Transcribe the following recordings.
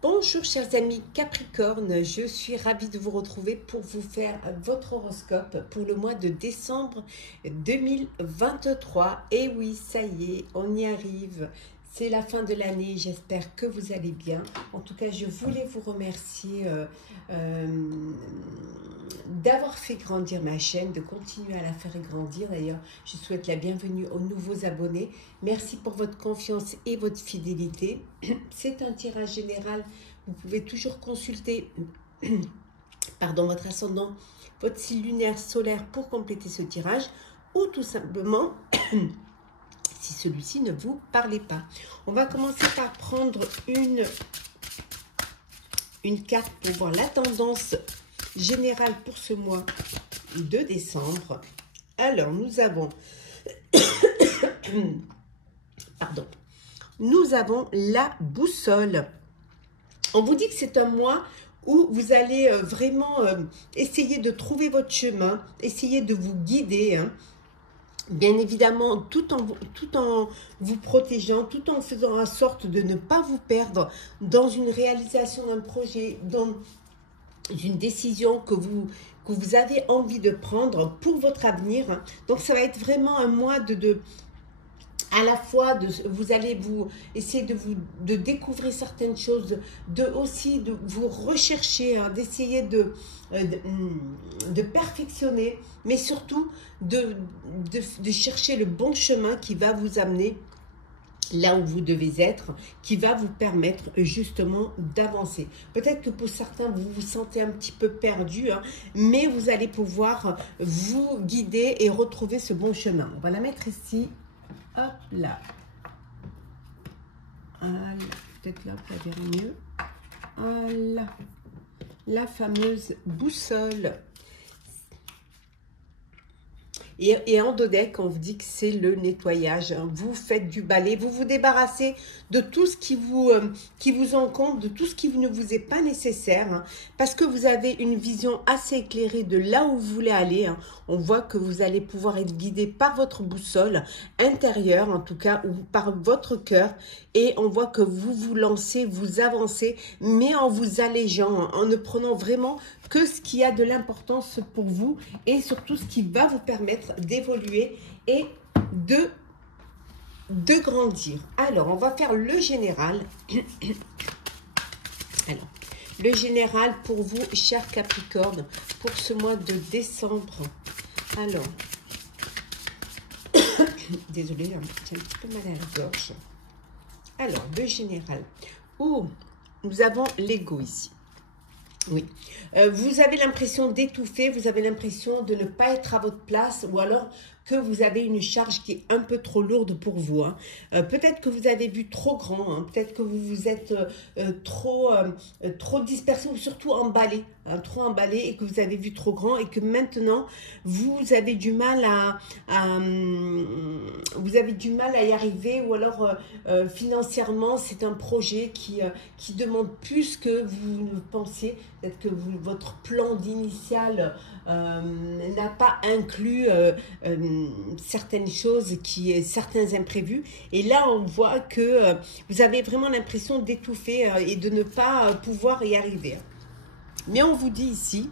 Bonjour chers amis Capricorne, je suis ravie de vous retrouver pour vous faire votre horoscope pour le mois de décembre 2023. Et oui, ça y est, on y arrive. C'est la fin de l'année, j'espère que vous allez bien. En tout cas, je voulais vous remercier d'avoir fait grandir ma chaîne, de continuer à la faire grandir. D'ailleurs, je souhaite la bienvenue aux nouveaux abonnés. Merci pour votre confiance et votre fidélité. C'est un tirage général. Vous pouvez toujours consulter votre ascendant, votre signe lunaire solaire pour compléter ce tirage ou tout simplement si celui-ci ne vous parlait pas. On va commencer par prendre une carte pour voir la tendance générale pour ce mois de décembre. Alors, nous avons nous avons la boussole. On vous dit que c'est un mois où vous allez vraiment essayer de trouver votre chemin, essayer de vous guider, hein. Bien évidemment, tout en vous protégeant, tout en faisant en sorte de ne pas vous perdre dans une réalisation d'un projet, dans une décision que vous avez envie de prendre pour votre avenir, hein. Donc, ça va être vraiment un mois à la fois, vous allez essayer de découvrir certaines choses, de vous rechercher, hein, d'essayer de perfectionner, mais surtout de chercher le bon chemin qui va vous amener là où vous devez être, qui va vous permettre justement d'avancer. Peut-être que pour certains, vous vous sentez un petit peu perdu, hein, mais vous allez pouvoir vous guider et retrouver ce bon chemin. On va la mettre ici. Hop là. Voilà. Peut-être là, pour la verrer mieux. Voilà. La fameuse boussole. Et en dodeck, on vous dit que c'est le nettoyage. Vous faites du balai, vous vous débarrassez de tout ce qui vous encombre, de tout ce qui ne vous est pas nécessaire, hein, parce que vous avez une vision assez éclairée de là où vous voulez aller, hein. On voit que vous allez pouvoir être guidé par votre boussole intérieure, en tout cas, ou par votre cœur. Et on voit que vous vous lancez, vous avancez, mais en vous allégeant, hein, en ne prenant vraiment que ce qui a de l'importance pour vous et surtout ce qui va vous permettre d'évoluer et de grandir. Alors, on va faire le général. Alors, le général pour vous, chers Capricorne, pour ce mois de décembre. Alors, désolée, j'ai un petit peu mal à la gorge. Alors, le général. Oh, nous avons l'ego ici. Oui, vous avez l'impression d'étouffer, vous avez l'impression de ne pas être à votre place ou alors que vous avez une charge qui est un peu trop lourde pour vous, hein. Peut-être que vous avez vu trop grand, hein. Peut-être que vous vous êtes trop dispersé ou surtout emballé, hein, trop emballé et que vous avez vu trop grand et que maintenant vous avez du mal vous avez du mal à y arriver ou alors financièrement c'est un projet qui demande plus que vous ne pensiez. Peut-être que votre plan d'initial n'a pas inclus certaines choses, certains imprévus. Et là, on voit que vous avez vraiment l'impression d'étouffer et de ne pas pouvoir y arriver. Mais on vous dit ici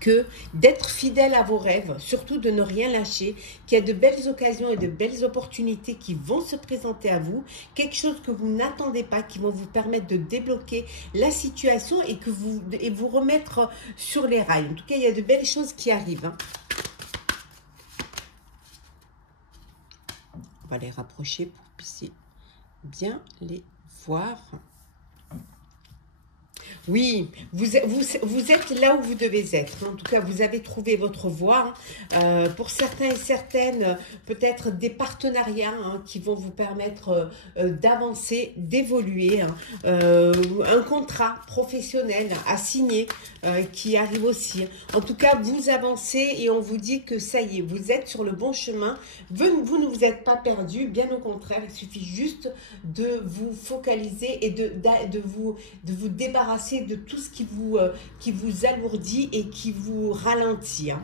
que d'être fidèle à vos rêves, surtout de ne rien lâcher, qu'il y a de belles occasions et de belles opportunités qui vont se présenter à vous, quelque chose que vous n'attendez pas, qui vont vous permettre de débloquer la situation et vous remettre sur les rails. En tout cas, il y a de belles choses qui arrivent, hein. On va les rapprocher pour que vous puissiez bien les voir. Oui, vous êtes là où vous devez être. En tout cas, vous avez trouvé votre voie. Pour certains et certaines, peut-être des partenariats, hein, qui vont vous permettre d'avancer, d'évoluer, hein. Un contrat professionnel à signer qui arrive aussi. En tout cas, vous avancez et on vous dit que ça y est, vous êtes sur le bon chemin. Vous ne vous êtes pas perdu, bien au contraire. Il suffit juste de vous focaliser et de vous débarrasser de tout ce qui vous alourdit et qui vous ralentit, hein.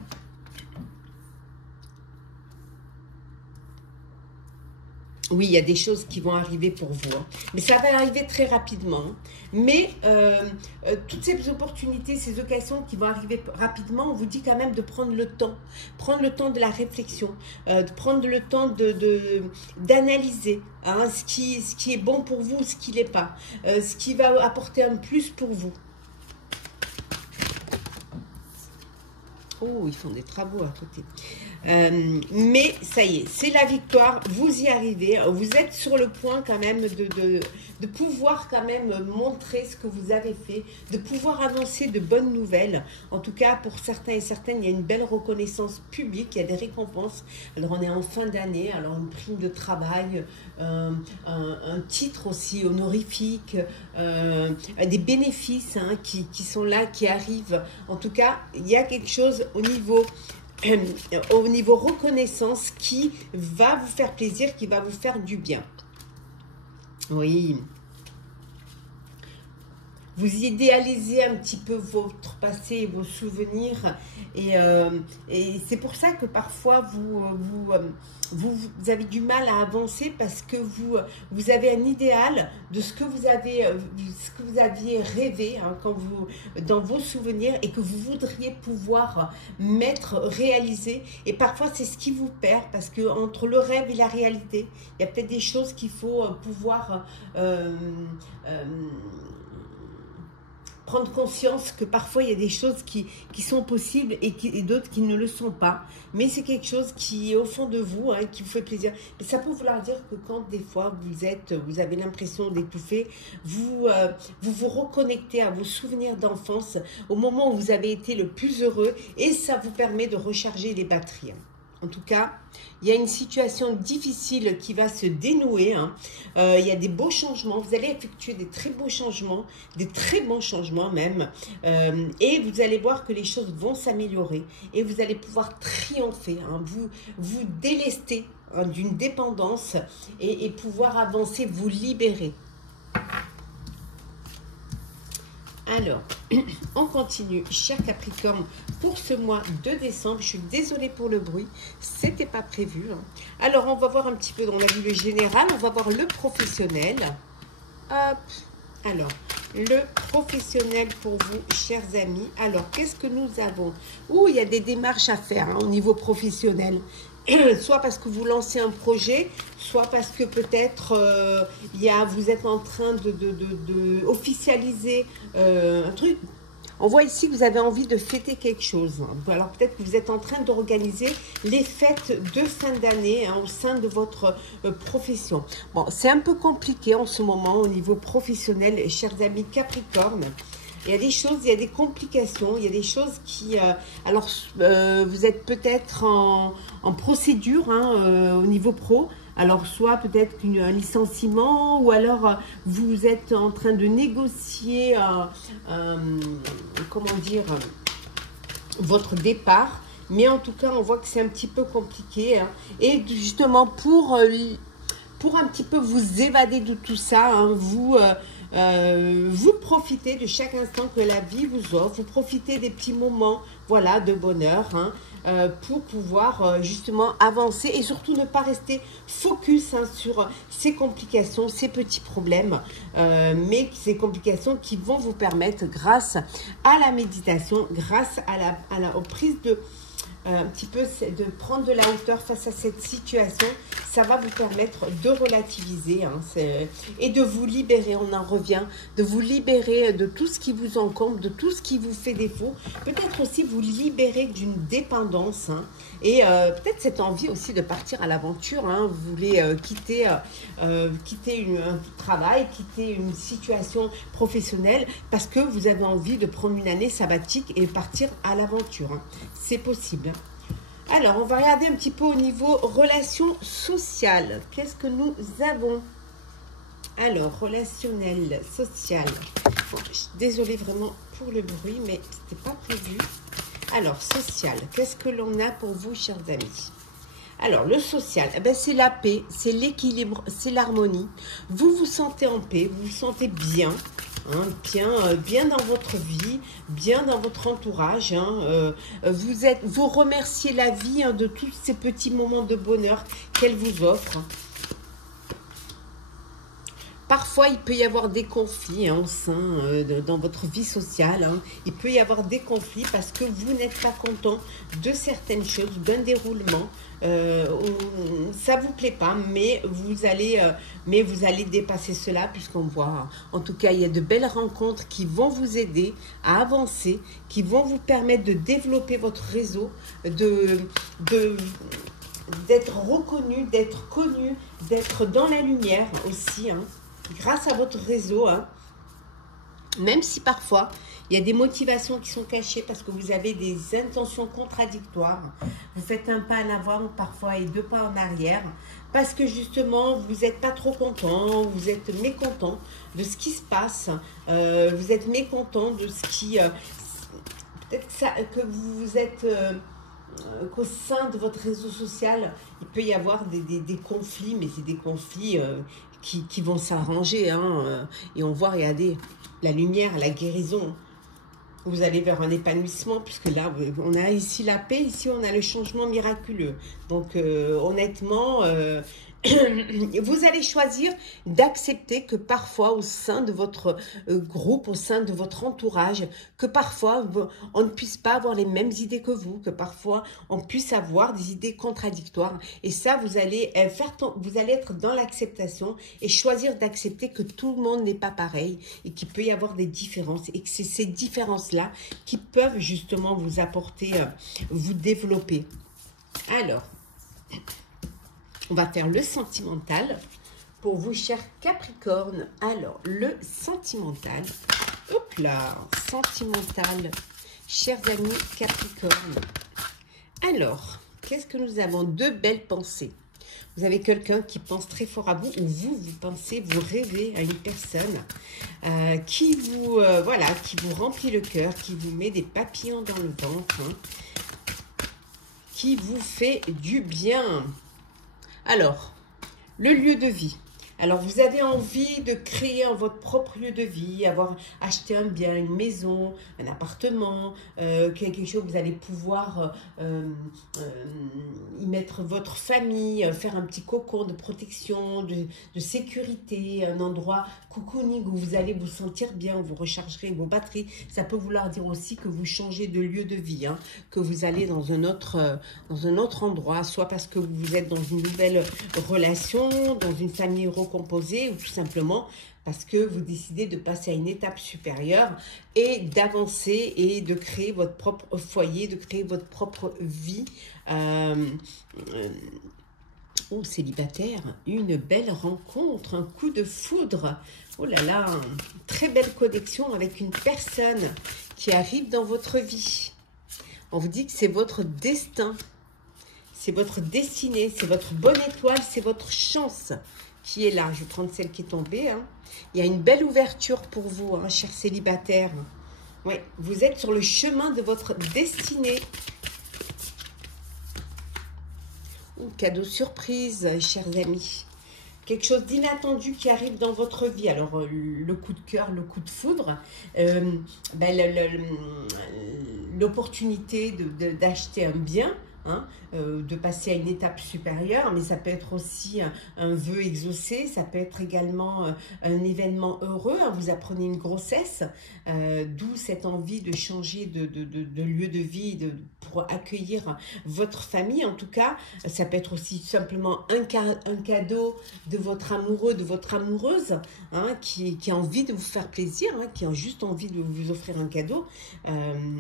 Oui, il y a des choses qui vont arriver pour vous, hein. Mais ça va arriver très rapidement. Mais toutes ces opportunités, ces occasions qui vont arriver rapidement, on vous dit quand même de prendre le temps. Prendre le temps de la réflexion, de prendre le temps d'analyser hein, ce qui est bon pour vous, ce qui l'est pas. Ce qui va apporter un plus pour vous. Oh, ils font des travaux à côté. Mais ça y est, c'est la victoire, vous y arrivez, vous êtes sur le point quand même de pouvoir quand même montrer ce que vous avez fait, de pouvoir annoncer de bonnes nouvelles. En tout cas, pour certains et certaines, il y a une belle reconnaissance publique, il y a des récompenses. Alors, on est en fin d'année, alors une prime de travail, un titre aussi honorifique, des bénéfices hein, qui sont là, qui arrivent. En tout cas, il y a quelque chose au niveau reconnaissance qui va vous faire plaisir, qui va vous faire du bien. Oui. Vous idéalisez un petit peu votre passé, vos souvenirs. Et c'est pour ça que parfois, vous avez du mal à avancer parce que vous avez un idéal de ce que vous aviez rêvé hein, dans vos souvenirs et que vous voudriez pouvoir réaliser. Et parfois, c'est ce qui vous perd parce que entre le rêve et la réalité, il y a peut-être des choses qu'il faut pouvoir prendre conscience que parfois il y a des choses qui sont possibles et d'autres qui ne le sont pas. Mais c'est quelque chose qui est au fond de vous, hein, qui vous fait plaisir. Mais ça peut vouloir dire que quand des fois vous avez l'impression d'étouffer, vous vous reconnectez à vos souvenirs d'enfance au moment où vous avez été le plus heureux et ça vous permet de recharger les batteries. En tout cas, il y a une situation difficile qui va se dénouer. Hein. Il y a des beaux changements. Vous allez effectuer des très beaux changements, des très bons changements même. Et vous allez voir que les choses vont s'améliorer. Et vous allez pouvoir triompher. Hein. Vous délester hein, d'une dépendance et pouvoir avancer, vous libérer. Alors, on continue, cher Capricorne, pour ce mois de décembre. Je suis désolée pour le bruit, c'était pas prévu. Hein. Alors, on va voir un petit peu, on a vu le général, on va voir le professionnel. Hop, alors, le professionnel pour vous, chers amis. Alors, qu'est-ce que nous avons? Ouh, il y a des démarches à faire hein, au niveau professionnel. Soit parce que vous lancez un projet, soit parce que peut-être vous êtes en train de officialiser un truc. On voit ici que vous avez envie de fêter quelque chose. Alors peut-être que vous êtes en train d'organiser les fêtes de fin d'année hein, au sein de votre profession. Bon, c'est un peu compliqué en ce moment au niveau professionnel, chers amis Capricorne. Il y a des choses, il y a des complications, il y a des choses qui... vous êtes peut-être en procédure hein, au niveau pro. Alors, soit peut-être un licenciement ou alors vous êtes en train de négocier, comment dire, votre départ. Mais en tout cas, on voit que c'est un petit peu compliqué. Hein. Et justement, pour un petit peu vous évader de tout ça, hein, vous profitez de chaque instant que la vie vous offre, vous profitez des petits moments voilà, de bonheur hein, pour pouvoir justement avancer et surtout ne pas rester focus hein, sur ces complications, ces petits problèmes, mais ces complications qui vont vous permettre grâce à la méditation, grâce aux prises de... un petit peu de prendre de la hauteur face à cette situation, ça va vous permettre de relativiser hein, et de vous libérer, on en revient, de vous libérer de tout ce qui vous encombre, de tout ce qui vous fait défaut, peut-être aussi vous libérer d'une dépendance hein, et peut-être cette envie aussi de partir à l'aventure, hein, vous voulez quitter un travail, quitter une situation professionnelle parce que vous avez envie de prendre une année sabbatique et partir à l'aventure, hein. C'est possible. Alors, on va regarder un petit peu au niveau relations sociales. Qu'est-ce que nous avons? Alors, relationnel, social. Bon, désolée vraiment pour le bruit, mais ce n'était pas prévu. Alors, social. Qu'est-ce que l'on a pour vous, chers amis? Alors, le social, eh ben, c'est la paix, c'est l'équilibre, c'est l'harmonie. Vous vous sentez en paix, vous vous sentez bien. Hein, bien dans votre vie, bien dans votre entourage. Hein, vous remerciez la vie hein, de tous ces petits moments de bonheur qu'elle vous offre. Parfois, il peut y avoir des conflits au sein dans votre vie sociale. Hein. Il peut y avoir des conflits parce que vous n'êtes pas content de certaines choses, d'un déroulement. Ça vous plaît pas, mais vous allez dépasser cela puisqu'on voit. En tout cas, il y a de belles rencontres qui vont vous aider à avancer, qui vont vous permettre de développer votre réseau, d'être reconnu, d'être connu, d'être dans la lumière aussi, hein, grâce à votre réseau, hein. Même si parfois, il y a des motivations qui sont cachées parce que vous avez des intentions contradictoires. Vous faites un pas en avant parfois et deux pas en arrière parce que justement, vous n'êtes pas trop content, vous êtes mécontent de ce qui se passe, vous êtes mécontent de ce qui... peut-être que vous êtes... qu'au sein de votre réseau social, il peut y avoir des conflits, mais c'est des conflits qui vont s'arranger. Hein, et on voit, regardez, la lumière, la guérison. Vous allez vers un épanouissement, puisque là, on a ici la paix, ici on a le changement miraculeux. Donc, honnêtement... vous allez choisir d'accepter que parfois au sein de votre groupe, au sein de votre entourage, que parfois on ne puisse pas avoir les mêmes idées que vous, que parfois on puisse avoir des idées contradictoires. Et ça, vous allez être dans l'acceptation et choisir d'accepter que tout le monde n'est pas pareil et qu'il peut y avoir des différences et que c'est ces différences-là qui peuvent justement vous apporter, vous développer. Alors... on va faire le sentimental pour vous, chers Capricorne. Alors, le sentimental. Hop là, sentimental. Chers amis Capricorne. Alors, qu'est-ce que nous avons? Deux belles pensées. Vous avez quelqu'un qui pense très fort à vous, ou vous pensez, vous rêvez à une personne qui vous remplit le cœur, qui vous met des papillons dans le ventre, hein, qui vous fait du bien. Alors, le lieu de vie. Alors, vous avez envie de créer votre propre lieu de vie, acheter un bien, une maison, un appartement, quelque chose où vous allez pouvoir y mettre votre famille, faire un petit cocon de protection, de sécurité, un endroit cocooning où vous allez vous sentir bien, où vous rechargerez vos batteries. Ça peut vouloir dire aussi que vous changez de lieu de vie, hein, que vous allez dans un autre endroit, soit parce que vous êtes dans une nouvelle relation, dans une famille recomposée, ou tout simplement parce que vous décidez de passer à une étape supérieure et d'avancer et de créer votre propre foyer, de créer votre propre vie. Ou célibataire, une belle rencontre, un coup de foudre. Oh là là, très belle connexion avec une personne qui arrive dans votre vie. On vous dit que c'est votre destin, c'est votre destinée, c'est votre bonne étoile, c'est votre chance qui est là. Je vais prendre celle qui est tombée. Hein. Il y a une belle ouverture pour vous, hein, chers célibataires. Oui, vous êtes sur le chemin de votre destinée. Cadeau surprise, chers amis. Quelque chose d'inattendu qui arrive dans votre vie. Alors, le coup de cœur, le coup de foudre, l'opportunité d'acheter un bien, hein, de passer à une étape supérieure, mais ça peut être aussi un vœu exaucé, ça peut être également un événement heureux, hein, vous apprenez une grossesse, d'où cette envie de changer de lieu de vie pour accueillir votre famille. En tout cas, ça peut être aussi simplement un cadeau de votre amoureux, de votre amoureuse, hein, qui a envie de vous faire plaisir, hein, qui a juste envie de vous offrir un cadeau.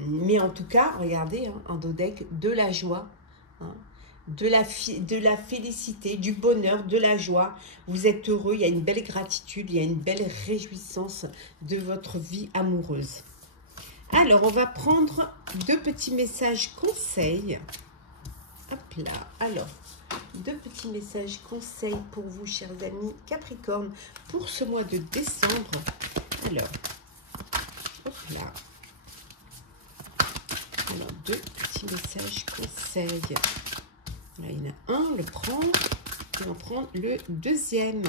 Mais en tout cas, regardez, hein, un dodec, de la joie, hein, de la félicité, du bonheur, de la joie. Vous êtes heureux, il y a une belle gratitude, il y a une belle réjouissance de votre vie amoureuse. Alors, on va prendre deux petits messages conseils. Hop là, alors, deux petits messages conseils pour vous, chers amis Capricorne, pour ce mois de décembre. Alors, hop là. Alors, deux petits messages conseils. Là, il y en a un, on le prend. Et on prend le deuxième.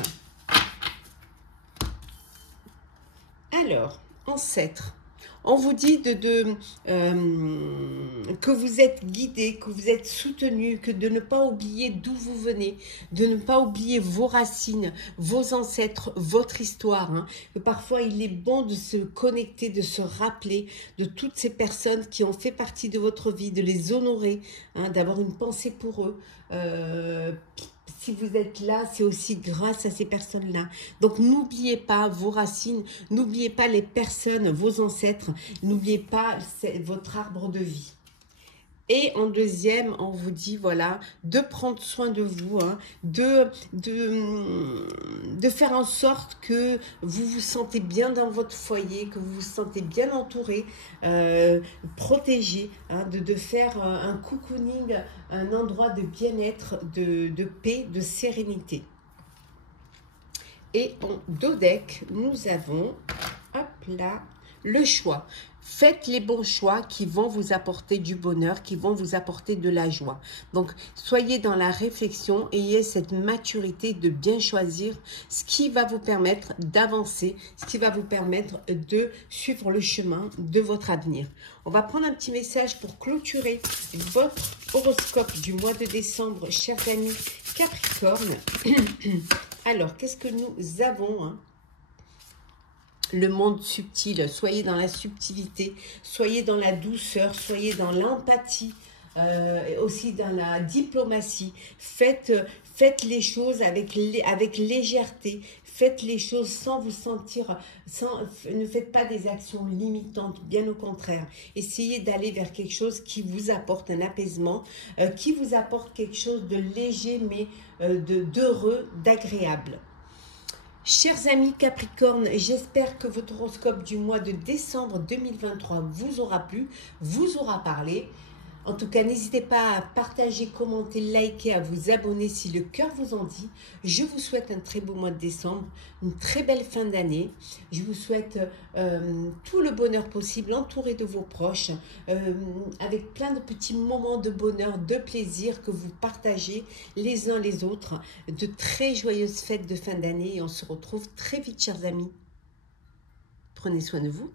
Alors, ancêtre. On vous dit que vous êtes guidé, que vous êtes soutenu, que de ne pas oublier d'où vous venez, de ne pas oublier vos racines, vos ancêtres, votre histoire. Hein. Que parfois, il est bon de se connecter, de se rappeler de toutes ces personnes qui ont fait partie de votre vie, de les honorer, hein, d'avoir une pensée pour eux. Si vous êtes là, c'est aussi grâce à ces personnes-là. Donc, n'oubliez pas vos racines, n'oubliez pas les personnes, vos ancêtres, n'oubliez pas votre arbre de vie. Et en deuxième, on vous dit, voilà, de prendre soin de vous, hein, de faire en sorte que vous vous sentez bien dans votre foyer, que vous vous sentez bien entouré, protégé, hein, de faire un cocooning, un endroit de bien-être, de paix, de sérénité. Et en dos deck, nous avons, hop là, le choix. Faites les bons choix qui vont vous apporter du bonheur, qui vont vous apporter de la joie. Donc, soyez dans la réflexion, ayez cette maturité de bien choisir ce qui va vous permettre d'avancer, ce qui va vous permettre de suivre le chemin de votre avenir. On va prendre un petit message pour clôturer votre horoscope du mois de décembre, chers amis Capricorne. Alors, qu'est-ce que nous avons, hein? Le monde subtil, soyez dans la subtilité, soyez dans la douceur, soyez dans l'empathie, aussi dans la diplomatie. Faites les choses avec légèreté, faites les choses sans vous sentir, ne faites pas des actions limitantes, bien au contraire. Essayez d'aller vers quelque chose qui vous apporte un apaisement, qui vous apporte quelque chose de léger, mais d'heureux, d'agréable. Chers amis Capricorne, j'espère que votre horoscope du mois de décembre 2023 vous aura plu, vous aura parlé. En tout cas, n'hésitez pas à partager, commenter, liker, à vous abonner si le cœur vous en dit. Je vous souhaite un très beau mois de décembre, une très belle fin d'année. Je vous souhaite tout le bonheur possible, entouré de vos proches, avec plein de petits moments de bonheur, de plaisir que vous partagez les uns les autres. De très joyeuses fêtes de fin d'année et on se retrouve très vite, chers amis. Prenez soin de vous.